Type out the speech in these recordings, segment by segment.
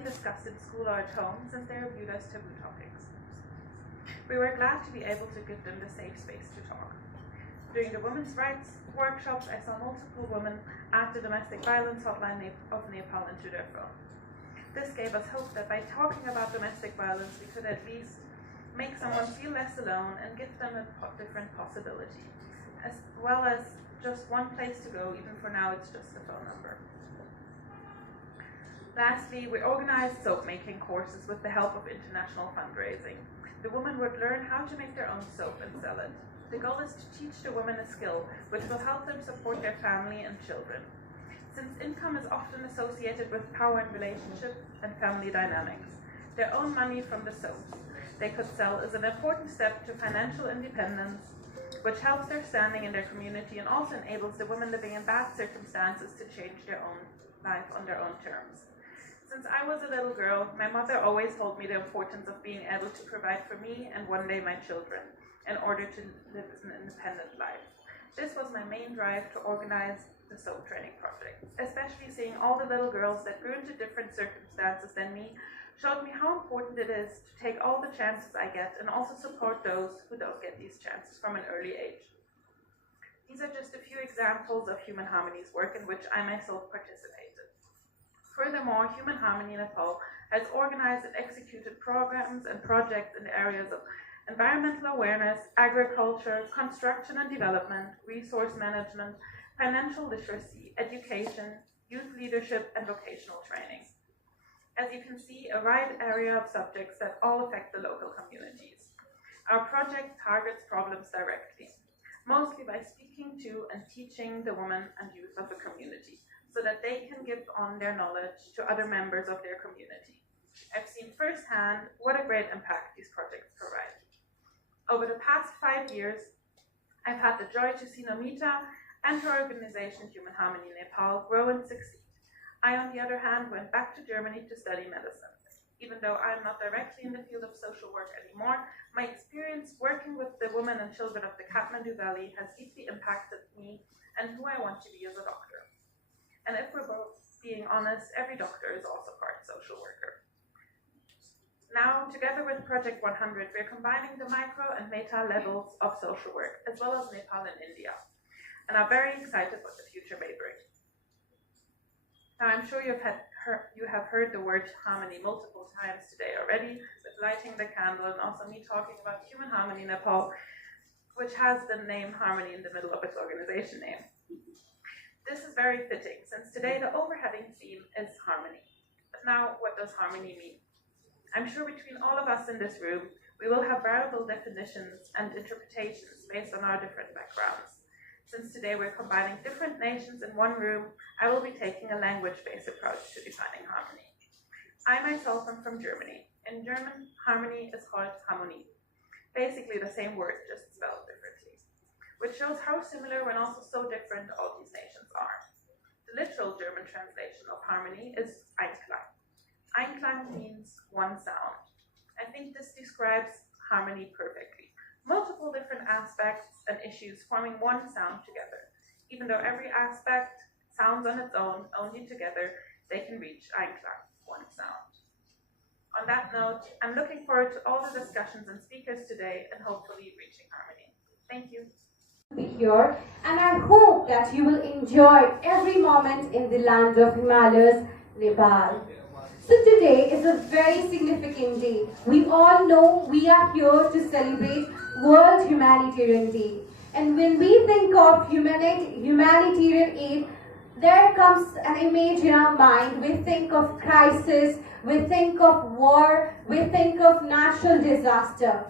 rarely discussed in school or at home since they are viewed as taboo topics. We were glad to be able to give them the safe space to talk. During the women's rights workshops, I saw multiple women add the domestic violence hotline of Nepal into their phone. This gave us hope that by talking about domestic violence, we could at least make someone feel less alone and give them a different possibility, as well as just one place to go. Even for now, it's just a phone number. Lastly, we organized soap making courses with the help of international fundraising. The women would learn how to make their own soap and sell it. The goal is to teach the women a skill which will help them support their family and children. Since income is often associated with power in relationships and family dynamics, their own money from the soaps they could sell is an important step to financial independence, which helps their standing in their community and also enables the women living in bad circumstances to change their own life on their own terms. Since I was a little girl, my mother always told me the importance of being able to provide for me and one day my children in order to live an independent life. This was my main drive to organize the soap training project, especially seeing all the little girls that grew into different circumstances than me showed me how important it is to take all the chances I get and also support those who don't get these chances from an early age. These are just a few examples of Human Harmony's work in which I myself participated. Furthermore, Human Harmony Nepal has organized and executed programs and projects in the areas of environmental awareness, agriculture, construction and development, resource management, financial literacy, education, youth leadership, and vocational training. As you can see, a wide area of subjects that all affect the local communities. Our project targets problems directly, mostly by speaking to and teaching the women and youth of the community, so that they can give on their knowledge to other members of their community. I've seen firsthand what a great impact these projects provide. Over the past 5 years, I've had the joy to see Nomita and her organization Human Harmony Nepal grow and succeed. I, on the other hand, went back to Germany to study medicine. Even though I'm not directly in the field of social work anymore, my experience working with the women and children of the Kathmandu Valley has deeply impacted me and who I want to be as a doctor. And if we're both being honest, every doctor is also part social worker. Now, together with Project 100, we're combining the micro and meta levels of social work, as well as Nepal and India, and are very excited what the future may bring. Now, I'm sure you have heard the word harmony multiple times today already, with lighting the candle and also me talking about Human Harmony Nepal, which has the name Harmony in the middle of its organization name. This is very fitting, since today the overheading theme is harmony. But now, what does harmony mean? I'm sure between all of us in this room, we will have variable definitions and interpretations based on our different backgrounds. Since today we're combining different nations in one room, I will be taking a language-based approach to defining harmony. I myself am from Germany. In German, harmony is called Harmonie. Basically the same word, just spelled differently, which shows how similar and also so different all these nations are. The literal German translation of harmony is Einklang. Einklang means one sound. I think this describes harmony perfectly. Multiple different aspects and issues forming one sound together. Even though every aspect sounds on its own, only together they can reach Einklang, one sound. On that note, I'm looking forward to all the discussions and speakers today and hopefully reaching harmony. Thank you. Be here, and I hope that you will enjoy every moment in the land of Himalayas, Nepal. So today is a very significant day. We all know we are here to celebrate World Humanitarian Day. And when we think of humanitarian aid, there comes an image in our mind. We think of crisis, we think of war, we think of natural disaster.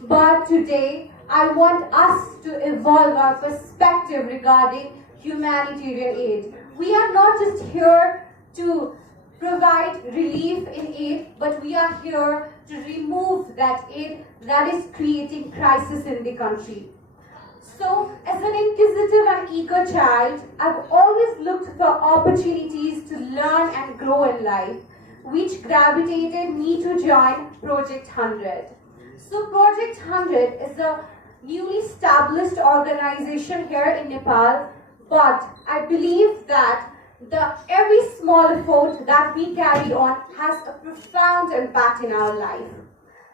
But today, I want us to evolve our perspective regarding humanitarian aid. We are not just here to provide relief in aid, but we are here to remove that aid that is creating crisis in the country. So, as an inquisitive and eager child, I've always looked for opportunities to learn and grow in life, which gravitated me to join Project 100. So, Project 100 is a newly established organization here in Nepal, but I believe that Every small effort that we carry on has a profound impact in our life.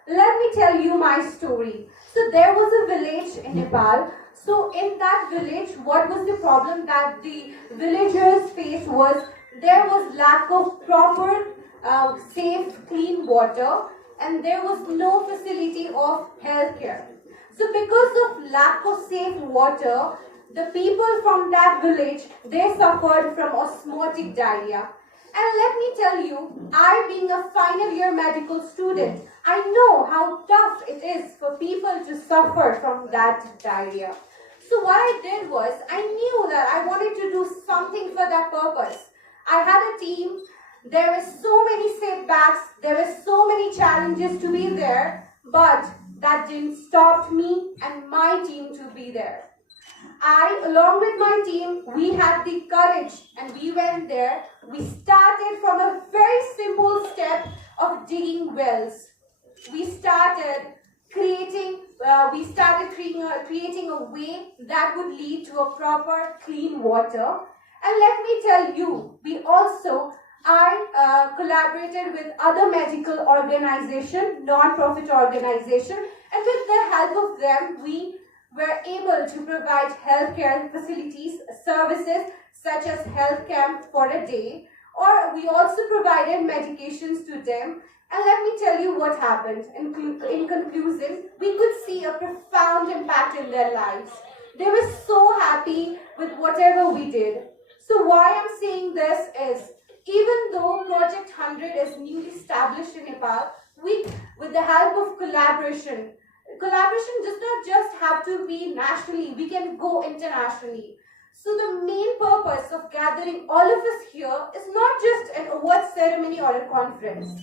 Let me tell you my story. So there was a village in Nepal. So in that village, what was the problem that the villagers faced was there was lack of proper, safe, clean water, and there was no facility of healthcare. So because of lack of safe water, the people from that village, they suffered from osmotic diarrhea. And let me tell you, I being a final year medical student, I know how tough it is for people to suffer from that diarrhea. So what I did was, I knew that I wanted to do something for that purpose. I had a team, there were so many setbacks, there were so many challenges to be there, but that didn't stop me and my team to be there. I, along with my team, we had the courage and we went there. We started from a very simple step of digging wells. We started creating a way that would lead to a proper clean water. And let me tell you, I collaborated with other medical organizations, non-profit organizations, and with the help of them, we were able to provide healthcare facilities, services such as health camp for a day, or we also provided medications to them. And let me tell you what happened. In conclusion, we could see a profound impact in their lives. They were so happy with whatever we did. So why I'm saying this is, even though Project 100 is newly established in Nepal, with the help of collaboration does not just have to be nationally, we can go internationally. So the main purpose of gathering all of us here is not just an award ceremony or a conference.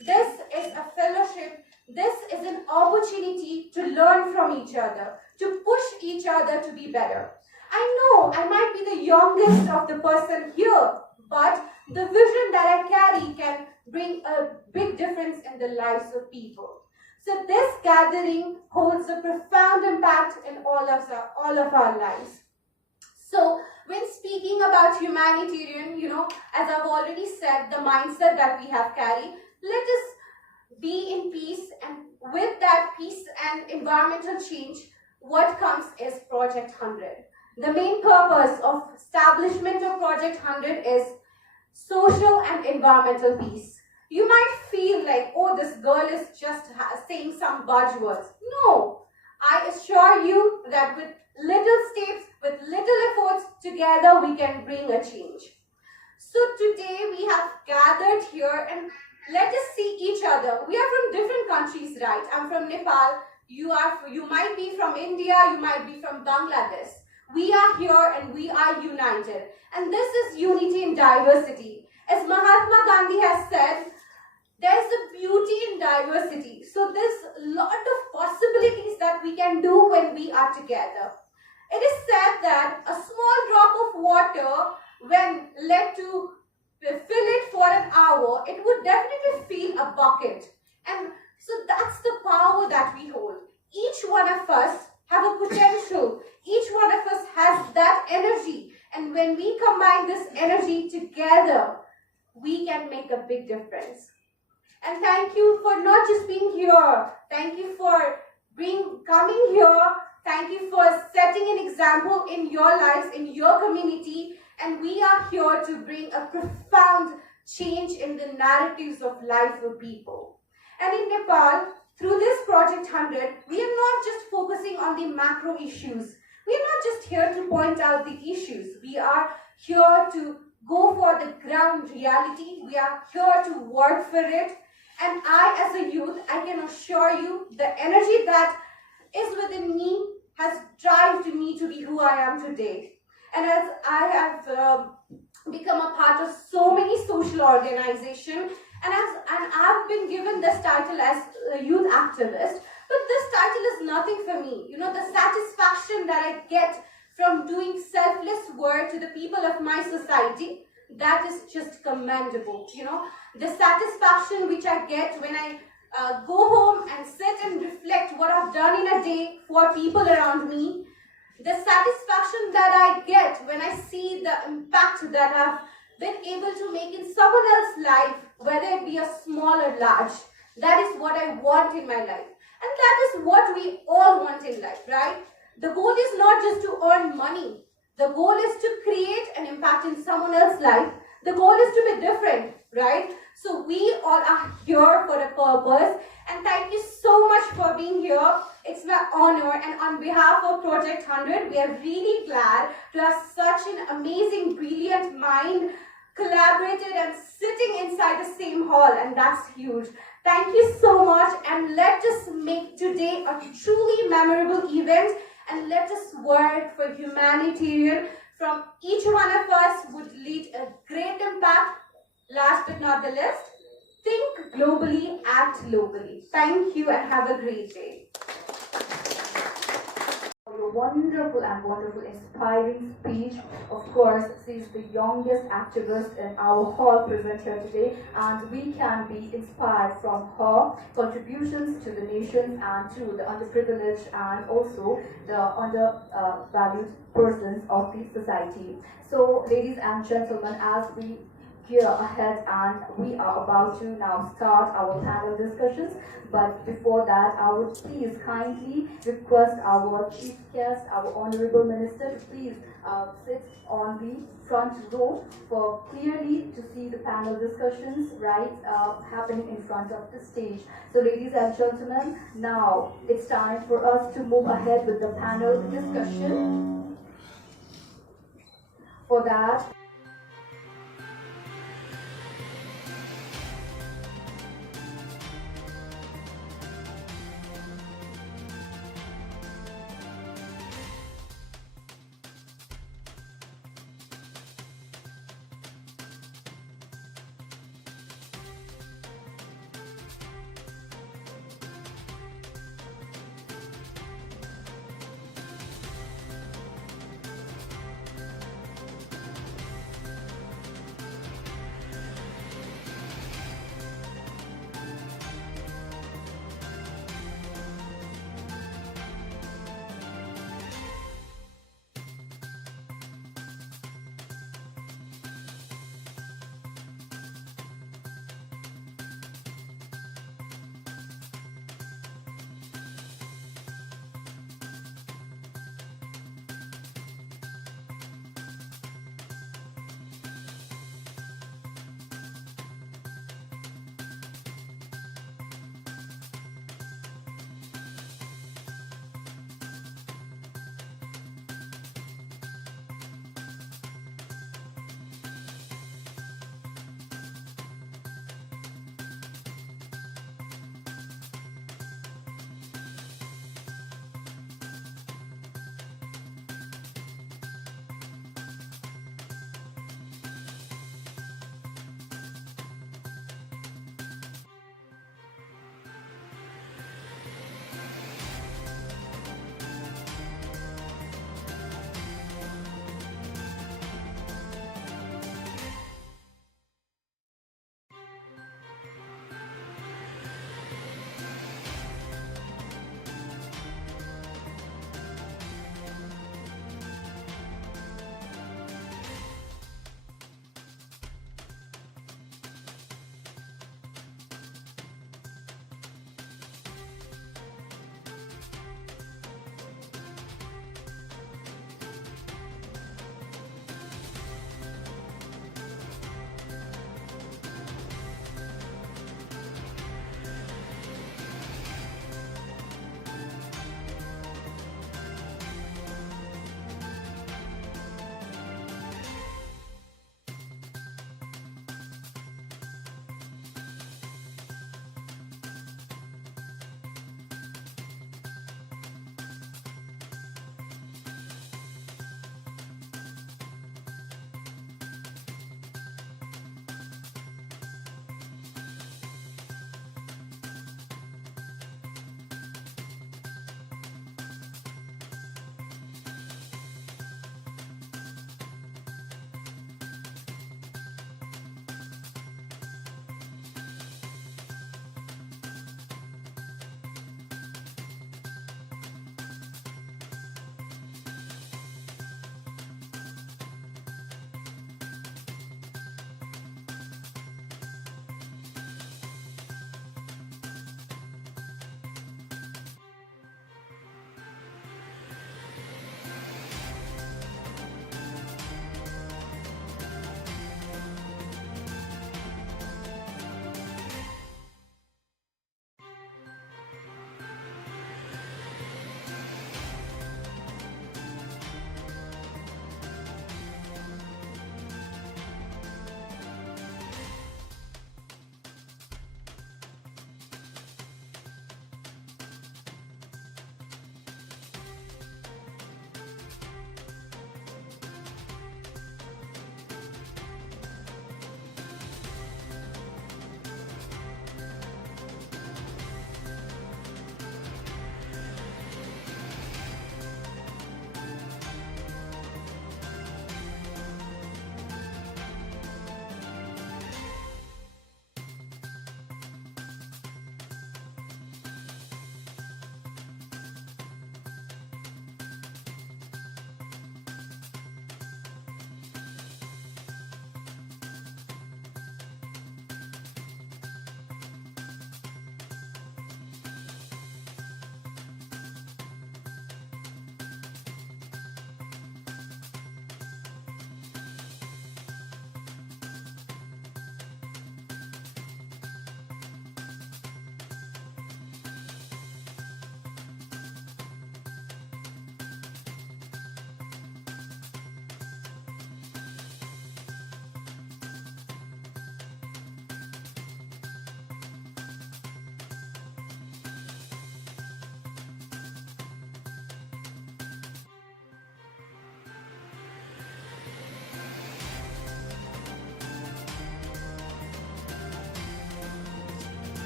This is a fellowship, this is an opportunity to learn from each other, to push each other to be better. I know I might be the youngest of the person here, but the vision that I carry can bring a big difference in the lives of people. So this gathering holds a profound impact in all of our lives. So when speaking about humanitarian, as I've already said, the mindset that we have carried, let us be in peace, and with that peace and environmental change, what comes is Project 100. The main purpose of establishment of Project 100 is social and environmental peace. You might feel like, oh, this girl is just saying some buzzwords. No, I assure you that with little steps, with little efforts, together we can bring a change. So today we have gathered here and let us see each other. We are from different countries, right? I'm from Nepal. You might be from India. You might be from Bangladesh. We are here and we are united. And this is unity in diversity. As Mahatma Gandhi has said, there's a beauty in diversity. So there's a lot of possibilities that we can do when we are together. It is said that a small drop of water, when let to fill it for an hour, it would definitely fill a bucket. And so that's the power that we hold. Each one of us have a potential. Each one of us has that energy. And when we combine this energy together, we can make a big difference. And thank you for not just being here. Thank you for coming here. Thank you for setting an example in your lives, in your community. And we are here to bring a profound change in the narratives of life for people. And in Nepal, through this Project 100, we are not just focusing on the macro issues. We are not just here to point out the issues. We are here to go for the ground reality. We are here to work for it. And I, as a youth, I can assure you the energy that is within me has driven me to be who I am today. And as I have become a part of so many social organizations, and I've been given this title as a youth activist, but this title is nothing for me. The satisfaction that I get from doing selfless work to the people of my society, that is just commendable. The satisfaction which I get when I go home and sit and reflect what I've done in a day for people around me, the satisfaction that I get when I see the impact that I've been able to make in someone else's life, whether it be a small or large. That is what I want in my life. And that is what we all want in life, right? The goal is not just to earn money. The goal is to create an impact in someone else's life. The goal is to be different, right? So we all are here for a purpose. And thank you so much for being here. It's my honor, and on behalf of Project 100, we are really glad to have such an amazing, brilliant mind collaborated and sitting inside the same hall, and that's huge. Thank you so much, and let us make today a truly memorable event, and let us work for humanitarian. From each one of us would lead a great impact. Last but not the least, think globally, act locally. Thank you and have a great day. Your wonderful, inspiring speech. Of course, she is the youngest activist in our hall present here today, and we can be inspired from her contributions to the nation and to the underprivileged and also the undervalued persons of the society. So, ladies and gentlemen, as we gear ahead and we are about to now start our panel discussions, but before that I would please kindly request our chief guest, our honorable minister, to please sit on the front row for clearly to see the panel discussions happening in front of the stage. So ladies and gentlemen, now it's time for us to move ahead with the panel discussion. For that,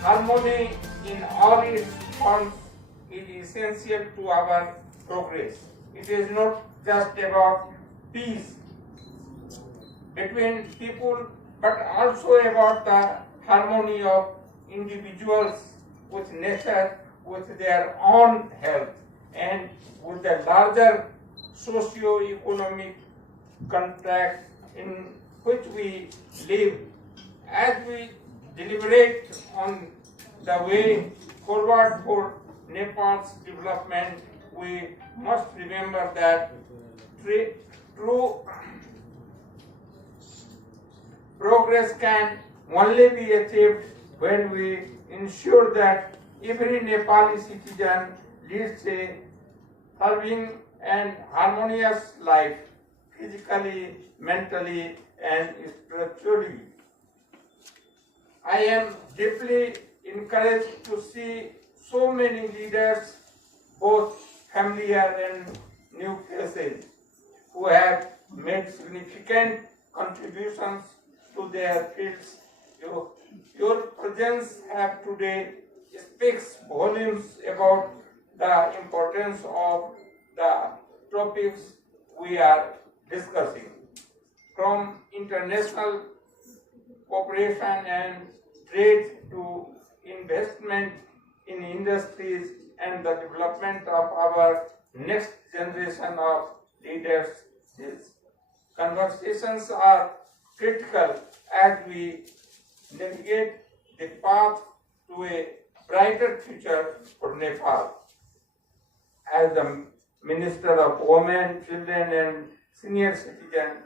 Harmony in all its forms is essential to our progress. It is not just about peace between people, but also about the harmony of individuals with nature, with their own health, and with the larger socio-economic contract in which we live. As we deliberate on the way forward for Nepal's development, we must remember that true progress can only be achieved when we ensure that every Nepali citizen leads a thriving and harmonious life, physically, mentally, and spiritually. I am deeply encouraged to see so many leaders, both familiar and new faces, who have made significant contributions to their fields. Your presence here today speaks volumes about the importance of the topics we are discussing, from international cooperation and trade to investment in industries and the development of our next generation of leaders. These conversations are critical as we navigate the path to a brighter future for Nepal. As the Minister of Women, Children and Senior Citizens,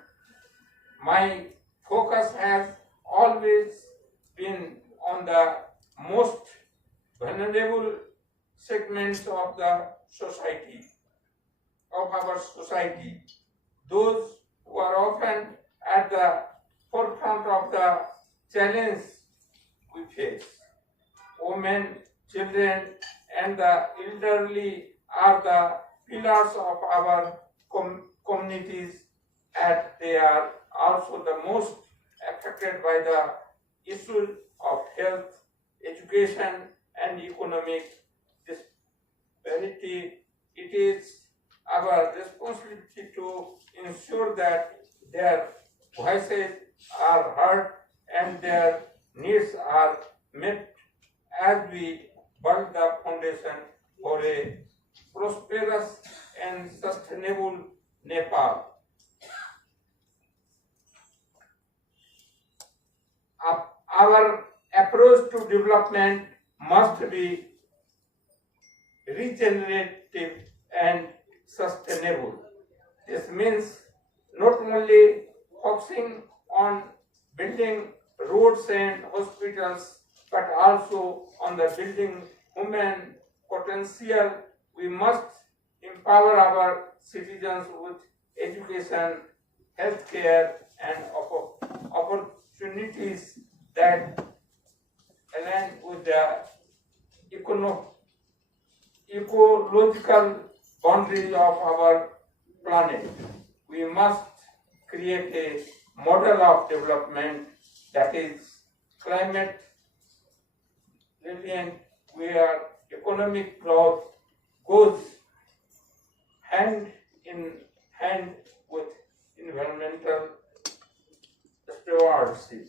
my focus has always been on the most vulnerable segments of the society, of our society, those who are often at the forefront of the challenge we face. Women, children, and the elderly are the pillars of our communities, and they are also the most affected by the issues of health, education, and economic disparity. It is our responsibility to ensure that their voices are heard and their needs are met as we build the foundation for a prosperous and sustainable Nepal. Our approach to development must be regenerative and sustainable. This means not only focusing on building roads and hospitals, but also on the building human potential. We must empower our citizens with education, healthcare, and opportunities that align with the ecological boundaries of our planet. We must create a model of development that is climate resilient, where economic growth goes hand in hand with environmental stewardship.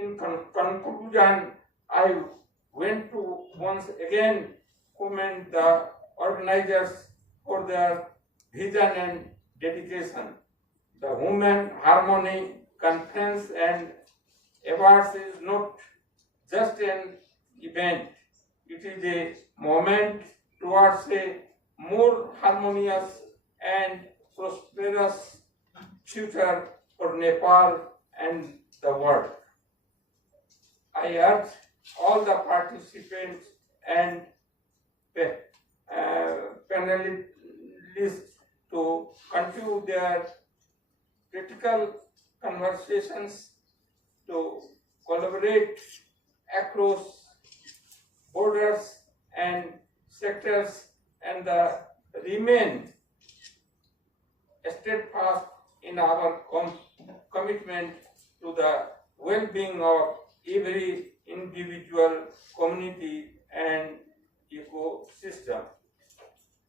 In conclusion, I went to once again commend the organizers for their vision and dedication. The Women Harmony Conference and Awards is not just an event, it is a moment towards a more harmonious and prosperous future for Nepal and the world. I urge all the participants and panelists to continue their critical conversations, to collaborate across borders and sectors, and remain steadfast in our commitment to the well-being of every individual, community, and ecosystem.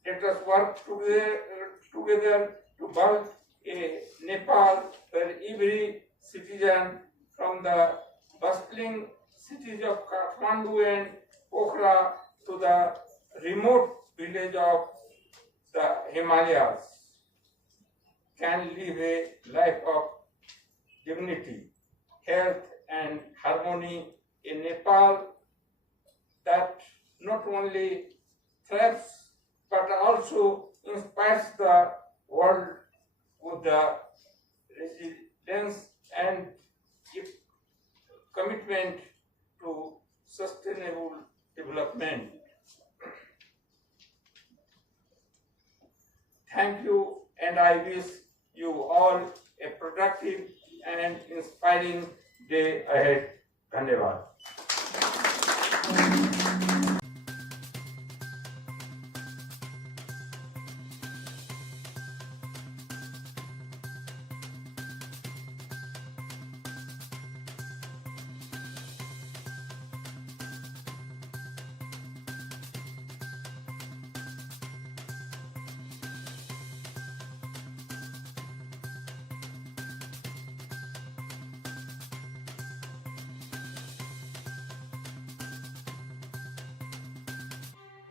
Let us work together to build a Nepal where every citizen, from the bustling cities of Kathmandu and Pokhara to the remote village of the Himalayas, can live a life of dignity, health, and harmony in Nepal that not only thrives but also inspires the world with the resilience and commitment to sustainable development. Thank you, and I wish you all a productive and inspiring day ahead. Dhanyavad.